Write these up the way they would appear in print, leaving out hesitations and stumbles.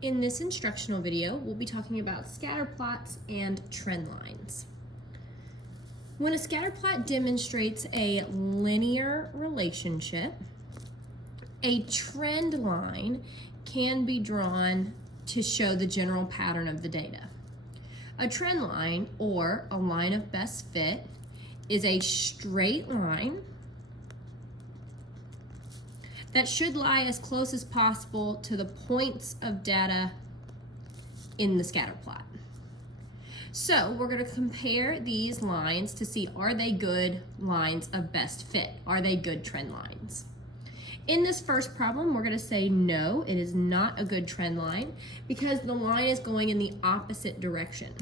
In this instructional video, we'll be talking about scatter plots and trend lines. When a scatter plot demonstrates a linear relationship, a trend line can be drawn to show the general pattern of the data. A trend line, or a line of best fit, is a straight line that should lie as close as possible to the points of data in the scatter plot. So we're going to compare these lines to see, are they good lines of best fit? Are they good trend lines? In this first problem, we're going to say no, it is not a good trend line because the line is going in the opposite direction.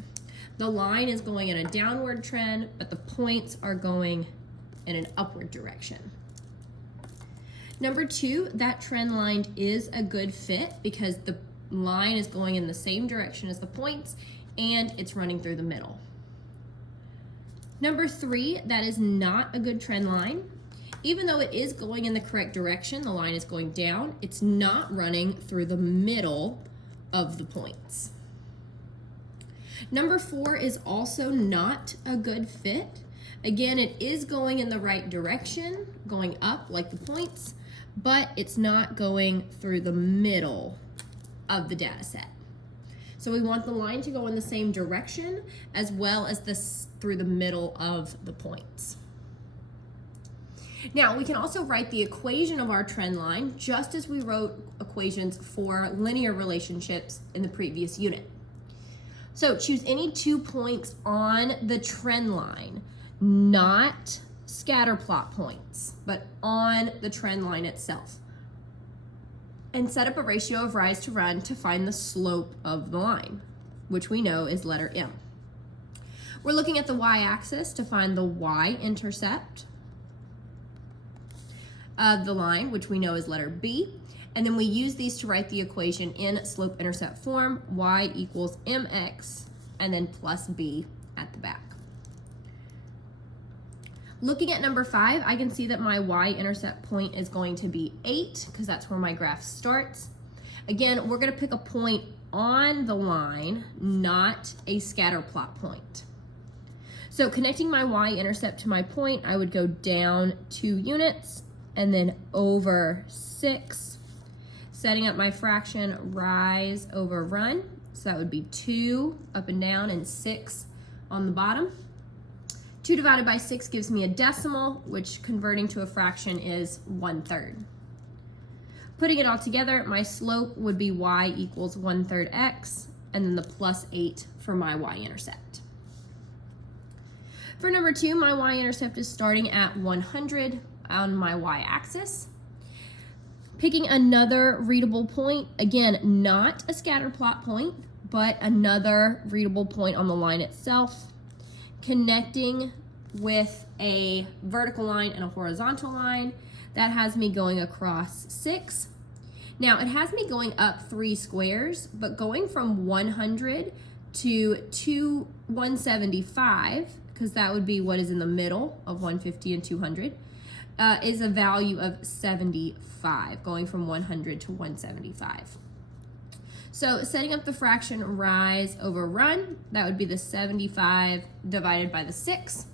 The line is going in a downward trend, but the points are going in an upward direction. Number two, that trend line is a good fit because the line is going in the same direction as the points and it's running through the middle. Number three, that is not a good trend line. Even though it is going in the correct direction, the line is going down, it's not running through the middle of the points. Number four is also not a good fit. Again, it is going in the right direction, going up like the points, but it's not going through the middle of the data set. So we want the line to go in the same direction as well as through the middle of the points. Now we can also write the equation of our trend line just as we wrote equations for linear relationships in the previous unit. So choose any 2 points on the trend line, not scatter plot points, but on the trend line itself. And set up a ratio of rise to run to find the slope of the line, which we know is letter M. We're looking at the y-axis to find the y-intercept of the line, which we know is letter B. And then we use these to write the equation in slope-intercept form, y equals mx, and then plus b at the back. Looking at number 5, I can see that my y-intercept point is going to be 8 because that's where my graph starts. Again, we're going to pick a point on the line, not a scatter plot point. So connecting my y-intercept to my point, I would go down 2 units and then over 6. Setting up my fraction rise over run. So that would be 2 up and down and 6 on the bottom. 2 divided by 6 gives me a decimal, which converting to a fraction is 1/3. Putting it all together, my slope would be y equals 1/3 x, and then the plus 8 for my y-intercept. For number 2, my y-intercept is starting at 100 on my y-axis. Picking another readable point, again, not a scatter plot point, but another readable point on the line itself. Connecting with a vertical line and a horizontal line, that has me going across 6. Now it has me going up 3 squares, but going from 100 to 175, because that would be what is in the middle of 150 and 200, is a value of 75, going from 100 to 175. So setting up the fraction rise over run, that would be the 75 divided by the 6.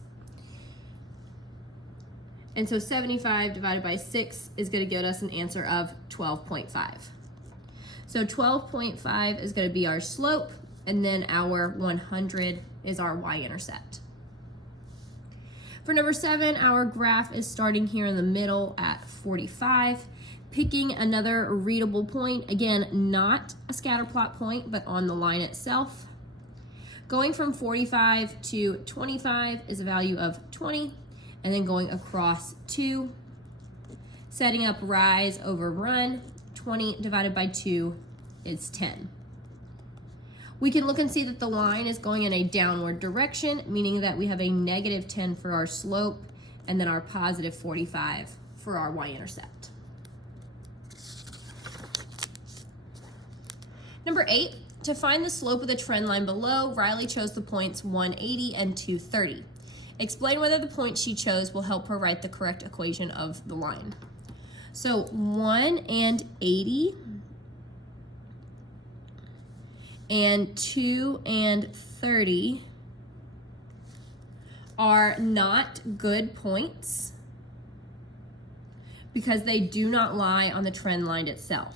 And so 75 divided by 6 is going to give us an answer of 12.5. So 12.5 is going to be our slope, and then our 100 is our y-intercept. For number 7, our graph is starting here in the middle at 45. Picking another readable point, again, not a scatter plot point, but on the line itself. Going from 45 to 25 is a value of 20, and then going across 2. Setting up rise over run, 20 divided by 2 is 10. We can look and see that the line is going in a downward direction, meaning that we have a negative 10 for our slope, and then our positive 45 for our y-intercept. Number 8, to find the slope of the trend line below, Riley chose the points 180 and 230. Explain whether the point she chose will help her write the correct equation of the line. So 1 and 80 and 2 and 30 are not good points because they do not lie on the trend line itself.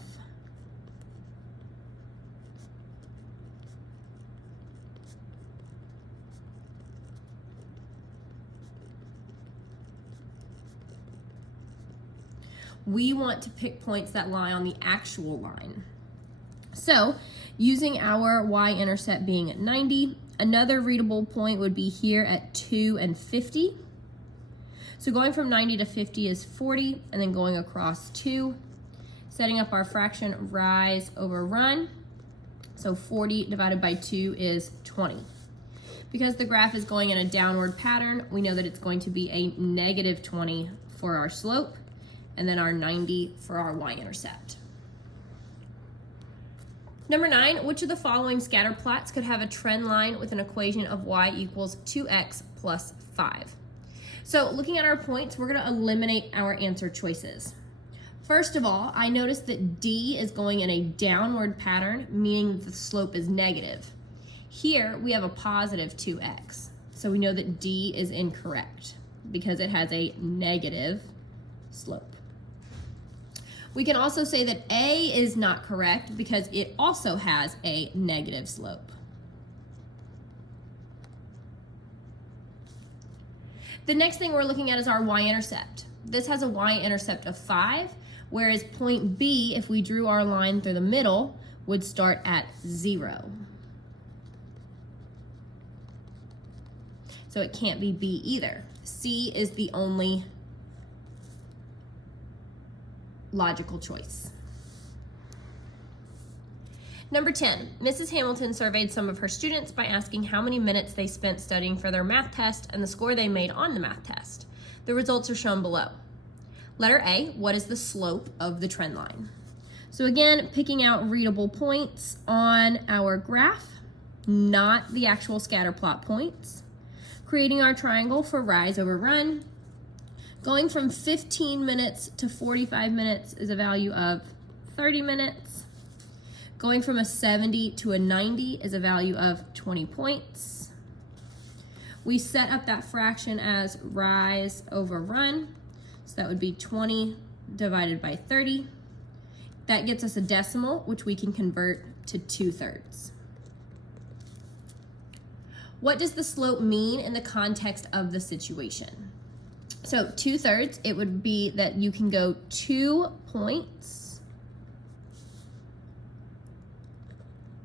We want to pick points that lie on the actual line. So, using our y-intercept being at 90, another readable point would be here at 2 and 50. So going from 90 to 50 is 40, and then going across 2, setting up our fraction rise over run. So 40 divided by 2 is 20. Because the graph is going in a downward pattern, we know that it's going to be a negative 20 for our slope, and then our 90 for our y-intercept. Number 9, which of the following scatter plots could have a trend line with an equation of y equals 2x plus 5? So looking at our points, we're going to eliminate our answer choices. First of all, I noticed that D is going in a downward pattern, meaning the slope is negative. Here we have a positive 2x, so we know that D is incorrect because it has a negative slope. We can also say that A is not correct because it also has a negative slope. The next thing we're looking at is our y-intercept. This has a y-intercept of 5, whereas point B, if we drew our line through the middle, would start at 0. So it can't be B either. C is the only logical choice. Number 10, Mrs. Hamilton surveyed some of her students by asking how many minutes they spent studying for their math test and the score they made on the math test. The results are shown below. Letter A, what is the slope of the trend line? So again, picking out readable points on our graph, not the actual scatter plot points. Creating our triangle for rise over run. Going from 15 minutes to 45 minutes is a value of 30 minutes. Going from a 70 to a 90 is a value of 20 points. We set up that fraction as rise over run. So that would be 20 divided by 30. That gets us a decimal, which we can convert to 2/3. What does the slope mean in the context of the situation? So 2/3, it would be that you can go 2 points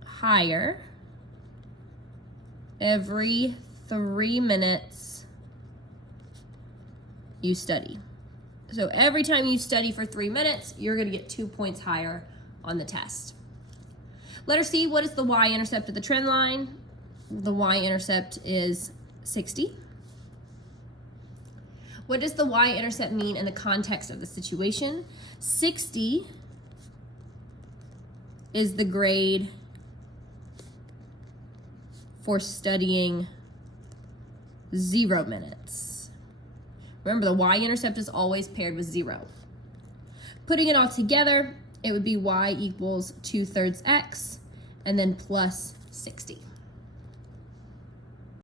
higher every 3 minutes you study. So every time you study for 3 minutes, you're going to get 2 points higher on the test. Letter C, what is the y-intercept of the trend line? The y-intercept is 60. What does the y-intercept mean in the context of the situation? 60 is the grade for studying 0 minutes. Remember, the y-intercept is always paired with 0. Putting it all together, it would be y equals 2/3 x and then plus 60.